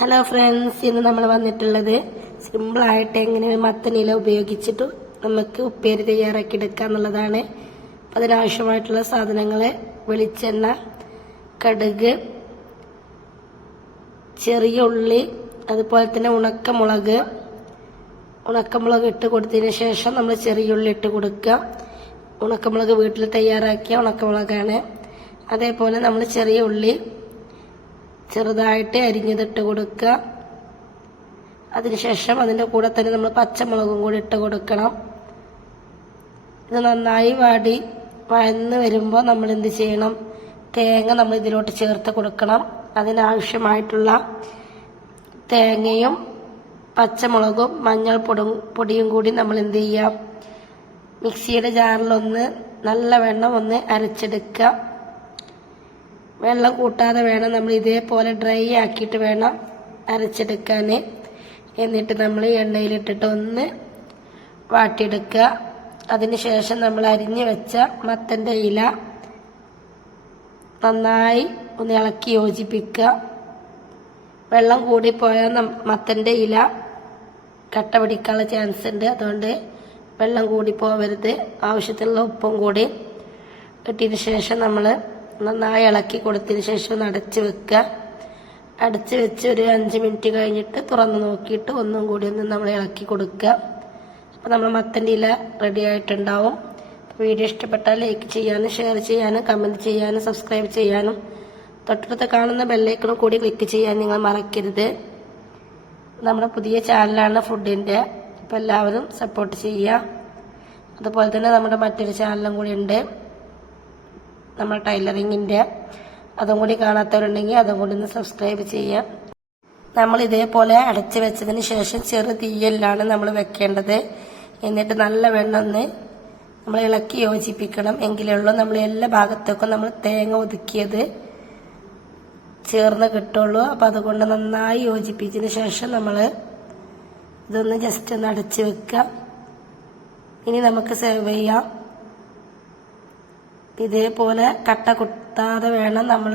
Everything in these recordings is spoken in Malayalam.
ഹലോ ഫ്രണ്ട്സ്, ഇന്ന് നമ്മൾ വന്നിട്ടുള്ളത് സിമ്പിളായിട്ട് എങ്ങനെ മത്തനില ഉപയോഗിച്ചിട്ട് നമുക്ക് ഉപ്പേരി തയ്യാറാക്കി എടുക്കുക എന്നുള്ളതാണ്. അതിനാവശ്യമായിട്ടുള്ള സാധനങ്ങൾ: വെളിച്ചെണ്ണ, കടുക്, ചെറിയ ഉള്ളി, അതുപോലെ തന്നെ ഉണക്കമുളക് ഇട്ട് കൊടുത്തതിന് ശേഷം നമ്മൾ ചെറിയ ഉള്ളി ഇട്ട് കൊടുക്കുക. ഉണക്കമുളക് വീട്ടിൽ തയ്യാറാക്കിയ ഉണക്കമുളകാണ്. അതേപോലെ നമ്മൾ ചെറിയ ഉള്ളി ചെറുതായിട്ട് അരിഞ്ഞതിട്ട് കൊടുക്കുക. അതിനുശേഷം അതിൻ്റെ കൂടെ തന്നെ നമ്മൾ പച്ചമുളകും കൂടി ഇട്ട് കൊടുക്കണം. ഇത് നന്നായി വഴന്ന് വരുമ്പോൾ നമ്മൾ എന്ത് ചെയ്യണം? തേങ്ങ നമ്മൾ ഇതിലോട്ട് ചേർത്ത് കൊടുക്കണം. അതിനാവശ്യമായിട്ടുള്ള തേങ്ങയും പച്ചമുളകും പൊടിയും കൂടി നമ്മൾ എന്ത് ചെയ്യാം? മിക്സിയുടെ ജാറിലൊന്ന് നല്ലവണ്ണം ഒന്ന് അരച്ചെടുക്കുക. വെള്ളം കൂട്ടാതെ വേണം നമ്മൾ ഇതേപോലെ ഡ്രൈ ആക്കിയിട്ട് വേണം അരച്ചെടുക്കാൻ. എന്നിട്ട് നമ്മൾ എണ്ണയിലിട്ടിട്ട് ഒന്ന് വാട്ടിയെടുക്കുക. അതിനുശേഷം നമ്മൾ അരിഞ്ഞു വെച്ച മത്തൻ്റെ ഇല നന്നായി ഒന്ന് ഇളക്കി യോജിപ്പിക്കുക. വെള്ളം കൂടിപ്പോയാൽ മത്തൻ്റെ ഇല കട്ട പിടിക്കാനുള്ള ചാൻസ് ഉണ്ട്. അതുകൊണ്ട് വെള്ളം കൂടി പോവരുത്. ആവശ്യത്തിനുള്ള ഉപ്പും കൂടി ഇട്ടതിന് ശേഷം നമ്മൾ നന്നായി ഇളക്കി കൊടുത്തതിന് ശേഷം ഒന്ന് അടച്ച് വെക്കുക. അടച്ച് വെച്ച് ഒരു 5 മിനിറ്റ് കഴിഞ്ഞിട്ട് തുറന്ന് നോക്കിയിട്ട് ഒന്നും കൂടി ഒന്ന് നമ്മൾ ഇളക്കി കൊടുക്കുക. അപ്പോൾ നമ്മൾ മത്തൻ്റെ ഇല റെഡി ആയിട്ടുണ്ടാവും. വീഡിയോ ഇഷ്ടപ്പെട്ടാൽ ലൈക്ക് ചെയ്യാനും ഷെയർ ചെയ്യാനും കമൻറ്റ് ചെയ്യാനും സബ്സ്ക്രൈബ് ചെയ്യാനും തൊട്ടടുത്ത് കാണുന്ന ബെല്ലൈക്കണും കൂടി ക്ലിക്ക് ചെയ്യാൻ നിങ്ങൾ മറക്കരുത്. നമ്മുടെ പുതിയ ചാനലാണ് ഫുഡിൻ്റെ. അപ്പോൾ എല്ലാവരും സപ്പോർട്ട് ചെയ്യുക. അതുപോലെ തന്നെ നമ്മുടെ മറ്റൊരു ചാനലും കൂടി ഉണ്ട്, നമ്മുടെ ടൈലറിങ്ങിൻ്റെ. അതും കൂടി കാണാത്തവരുണ്ടെങ്കിൽ അതും കൂടി ഒന്ന് സബ്സ്ക്രൈബ് ചെയ്യാം. നമ്മൾ ഇതേപോലെ അടച്ച് വെച്ചതിന് ശേഷം ചെറു തീയിലാണ് നമ്മൾ വെക്കേണ്ടത്. എന്നിട്ട് നല്ല വെണ്ണൊന്ന് നമ്മൾ ഇളക്കി യോജിപ്പിക്കണം. എങ്കിലുള്ളൂ നമ്മൾ എല്ലാ ഭാഗത്തേക്കും നമ്മൾ തേങ്ങ ഒതുക്കിയത് ചേർന്ന് കിട്ടുള്ളൂ. അപ്പം അതുകൊണ്ട് നന്നായി യോജിപ്പിച്ചതിന് ശേഷം നമ്മൾ ഇതൊന്ന് ജസ്റ്റ് ഒന്ന് അടച്ച് വെക്കുക. ഇനി നമുക്ക് സെർവ് ചെയ്യാം. ഇതേപോലെ കട്ട കുത്താതെ വേണം നമ്മൾ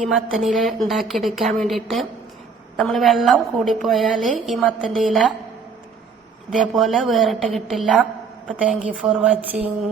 ഈ മത്തനില ഉണ്ടാക്കിയെടുക്കാൻ വേണ്ടിയിട്ട്. നമ്മൾ വെള്ളം കൂടിപ്പോയാൽ ഈ മത്തൻ്റെ ഇല ഇതേപോലെ വേറിട്ട് കിട്ടില്ല. അപ്പോൾ താങ്ക് യു ഫോർ വാച്ചിങ്.